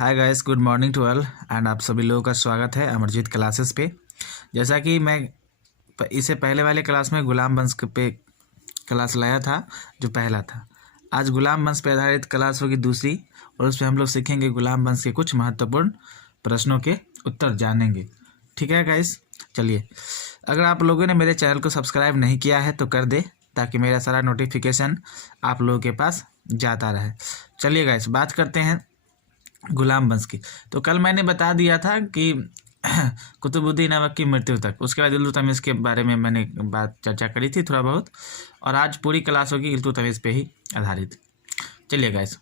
Hi guys, good morning to all and आप सभी लोगों का स्वागत है अमरजीत क्लासेस पे। जैसा कि मैं इससे पहले वाले क्लास में गुलाम वंश पे क्लास लाया था, जो पहला था। आज गुलाम वंश पे आधारित क्लास होगी दूसरी, और उस पर हम लोग सीखेंगे गुलाम वंश के कुछ महत्वपूर्ण प्रश्नों के उत्तर जानेंगे। ठीक है गाइस, चलिए। अगर आप लोगों ने मेरे चैनल को सब्सक्राइब नहीं किया है तो कर दे, ताकि मेरा सारा नोटिफिकेशन आप लोगों के पास जाता रहे। चलिए गाइस, बात करते हैं गुलाम वंश की। तो कल मैंने बता दिया था कि कुतुबुद्दीन ऐबक की मृत्यु तक, उसके बाद इल्तुतमिश के बारे में मैंने बात चर्चा करी थी थोड़ा बहुत, और आज पूरी क्लास होगी इल्तुतमिश पे ही आधारित। चलिए गाइस,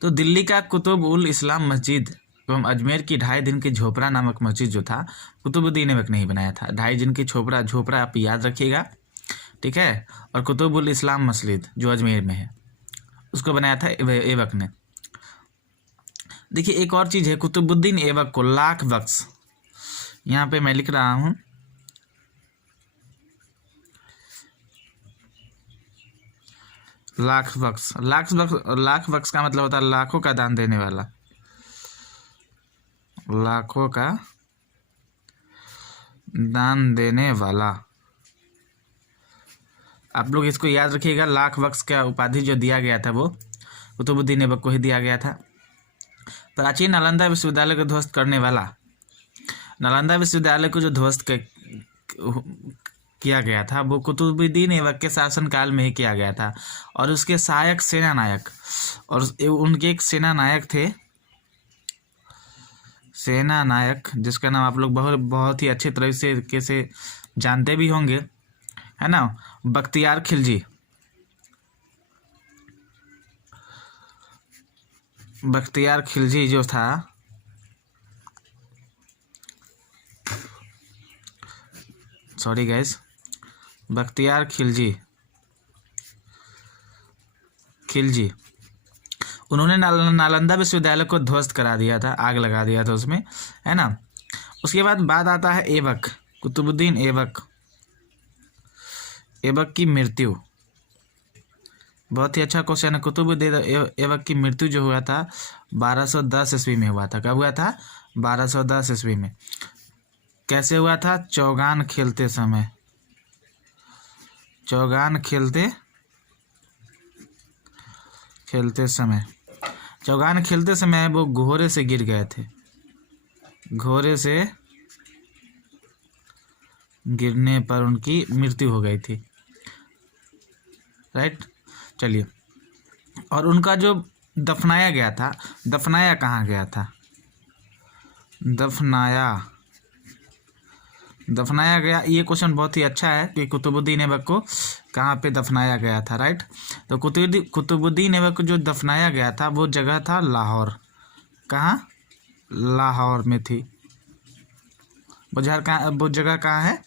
तो दिल्ली का कुतुब उल इस्लाम मस्जिद एवं अजमेर की 2.5 दिन की झोपड़ा नामक मस्जिद जो था, कुतुबुद्दीन ऐबक ने ही बनाया था। 2.5 दिन की झोपड़ा आप याद रखिएगा, ठीक है। और कुतुब उल इस्लाम मस्जिद जो अजमेर में है, उसको बनाया था ऐबक ने। देखिए, एक और चीज़ है, कुतुबुद्दीन ऐबक को लाख बख्श, यहाँ पे मैं लिख रहा हूँ, लाख बख्श। लाख बख्श का मतलब होता है लाखों का दान देने वाला, लाखों का दान देने वाला। आप लोग इसको याद रखिएगा, लाख बख्श का उपाधि जो दिया गया था वो कुतुबुद्दीन ऐबक को ही दिया गया था। प्राचीन नालंदा विश्वविद्यालय को ध्वस्त करने वाला, नालंदा विश्वविद्यालय को जो ध्वस्त किया गया था वो कुतुबुद्दीन ऐबक के शासनकाल में ही किया गया था। और उसके सहायक सेनानायक, और उनके एक सेनानायक थे, सेनानायक जिसका नाम आप लोग बहुत ही अच्छे तरीके से जानते भी होंगे, है ना, बख्तियार खिलजी। बख्तियार खिलजी जो था, सॉरी गाइस, बख्तियार खिलजी उन्होंने नालंदा विश्वविद्यालय को ध्वस्त करा दिया था, आग लगा दिया था उसमें, है ना। उसके बाद बात आता है ऐबक, कुतुबुद्दीन ऐबक की मृत्यु। बहुत ही अच्छा क्वेश्चन है। कुतुबुद्दीन ऐबक की मृत्यु जो हुआ था 1210 ईस्वी में हुआ था। कब हुआ था? 1210 ईस्वी में। कैसे हुआ था? चौगान खेलते समय, चौगान खेलते समय वो घोड़े से गिर गए थे, घोड़े से गिरने पर उनकी मृत्यु हो गई थी, राइट। चलिए, और उनका जो दफनाया गया था, दफनाया कहाँ गया था? दफनाया गया, ये क्वेश्चन बहुत ही अच्छा है कि कुतुबुद्दीन ऐबक को कहाँ पे दफनाया गया था, राइट। तो कुतुबुद्दीन ऐबक को जो दफनाया गया था वो जगह था लाहौर। कहाँ? लाहौर में थी। वो जगह कहाँ है?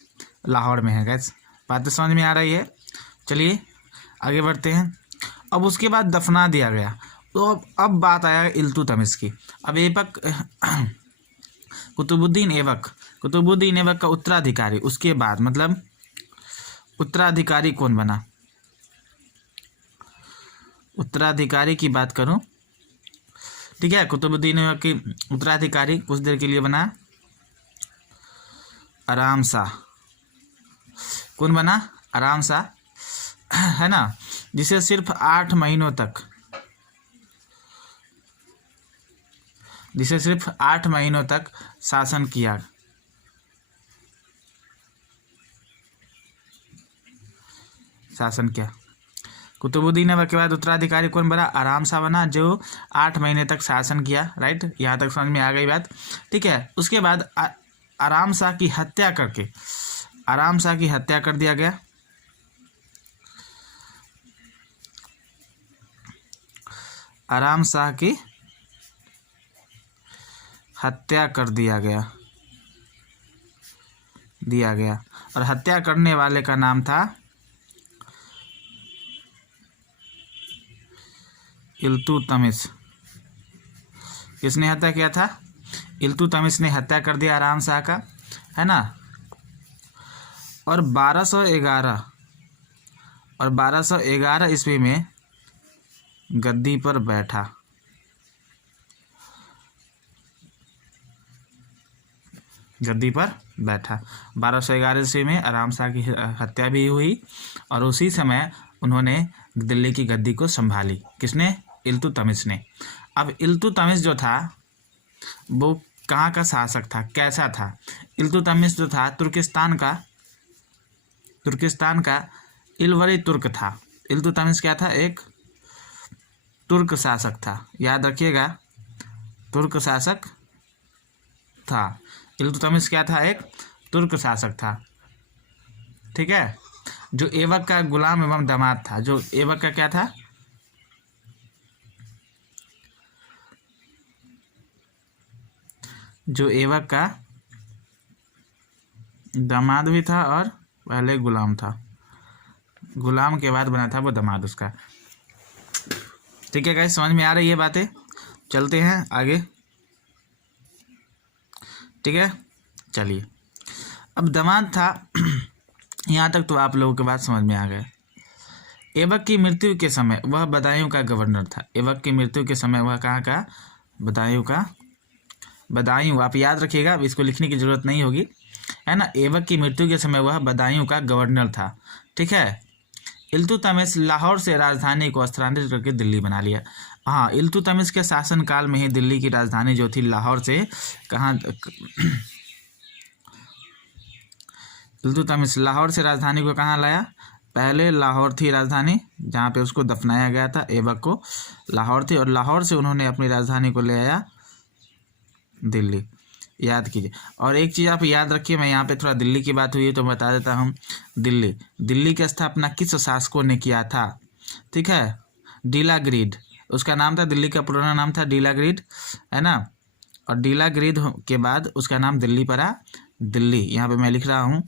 लाहौर में है। गैस, बात समझ में आ रही है? चलिए आगे बढ़ते हैं। अब उसके बाद दफना दिया गया, तो अब बात आया इल्तुतमिश की। अब ऐबक कुतुबुद्दीन ऐबक का उत्तराधिकारी, उसके बाद मतलब उत्तराधिकारी कौन बना? उत्तराधिकारी की बात करूं, ठीक है। कुतुबुद्दीन ऐबक की उत्तराधिकारी कुछ देर के लिए बना आराम शाह। कौन बना? आराम शाह, है ना, जिसे सिर्फ 8 महीनों तक शासन किया। कुतुबुद्दीन ऐबक के बाद उत्तराधिकारी कौन बना? आराम शाह बना, जो 8 महीने तक शासन किया, राइट। यहाँ तक समझ में आ गई बात, ठीक है। उसके बाद आराम शाह की हत्या कर दिया गया। आराम शाह की हत्या कर दिया गया, और हत्या करने वाले का नाम था इल्तुतमिश। किसने हत्या किया था? इल्तुतमिश ने हत्या कर दिया आराम शाह का, है ना। और 1211 ईस्वी में गद्दी पर बैठा। गद्दी पर बैठा। 1211 ईस्वी में आराम शाह की हत्या भी हुई और उसी समय उन्होंने दिल्ली की गद्दी को संभाली। किसने? इल्तुतमिश ने। अब इल्तुतमिश जो था वो कहाँ का शासक था, कैसा था? इल्तुतमिश जो था तुर्किस्तान का इलवरी तुर्क था। इल्तुतमिश क्या था? एक तुर्क शासक था, याद रखिएगा, तुर्क शासक था। इल्तुतमिश क्या था? एक तुर्क शासक था, ठीक है, जो ऐबक का गुलाम एवं दामाद था। जो ऐबक का क्या था? जो ऐबक का दामाद भी था और पहले गुलाम था, गुलाम के बाद बना था वो दामाद उसका। ठीक है गाइस, समझ में आ रही है बातें? चलते हैं आगे, ठीक है, चलिए। अब दामाद था यहाँ तक तो आप लोगों के बात समझ में आ गए। ऐबक की मृत्यु के समय वह बदायूं का गवर्नर था। ऐबक की मृत्यु के समय वह कहाँ का? बदायूं का। बदायूं आप याद रखिएगा, अब इसको लिखने की जरूरत नहीं होगी, है ना। ऐबक की मृत्यु के समय वह बदायूं का गवर्नर था, ठीक है। इल्तुतमिश लाहौर से राजधानी को स्थानांतरित करके दिल्ली बना लिया। हाँ, इल्तुतमिश के शासनकाल में ही दिल्ली की राजधानी जो थी लाहौर से कहाँ इल्तुतमिश लाहौर से राजधानी को कहाँ लाया? पहले लाहौर थी राजधानी, जहाँ पे उसको दफनाया गया था ऐबक को, लाहौर थी, और लाहौर से उन्होंने अपनी राजधानी को ले आया दिल्ली, याद कीजिए। और एक चीज़ आप याद रखिए, मैं यहाँ पे थोड़ा दिल्ली की बात हुई है तो बता देता हूँ। दिल्ली की स्थापना किस शासकों ने किया था? ठीक है, डीलाग्रीड उसका नाम था, दिल्ली का पुराना नाम था डीलाग्रीड, है ना। और डीलाग्रीड के बाद उसका नाम दिल्ली पड़ा, दिल्ली। यहाँ पे मैं लिख रहा हूँ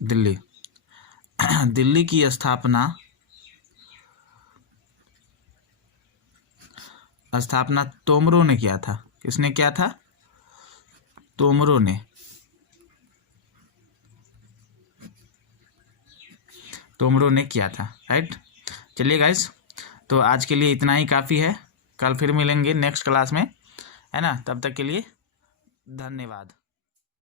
दिल्ली। दिल्ली की स्थापना तोमरों ने किया था। किसने किया था? तोमरों ने किया था, राइट। चलिए गाइस, तो आज के लिए इतना ही काफ़ी है। कल फिर मिलेंगे नेक्स्ट क्लास में, है ना। तब तक के लिए धन्यवाद।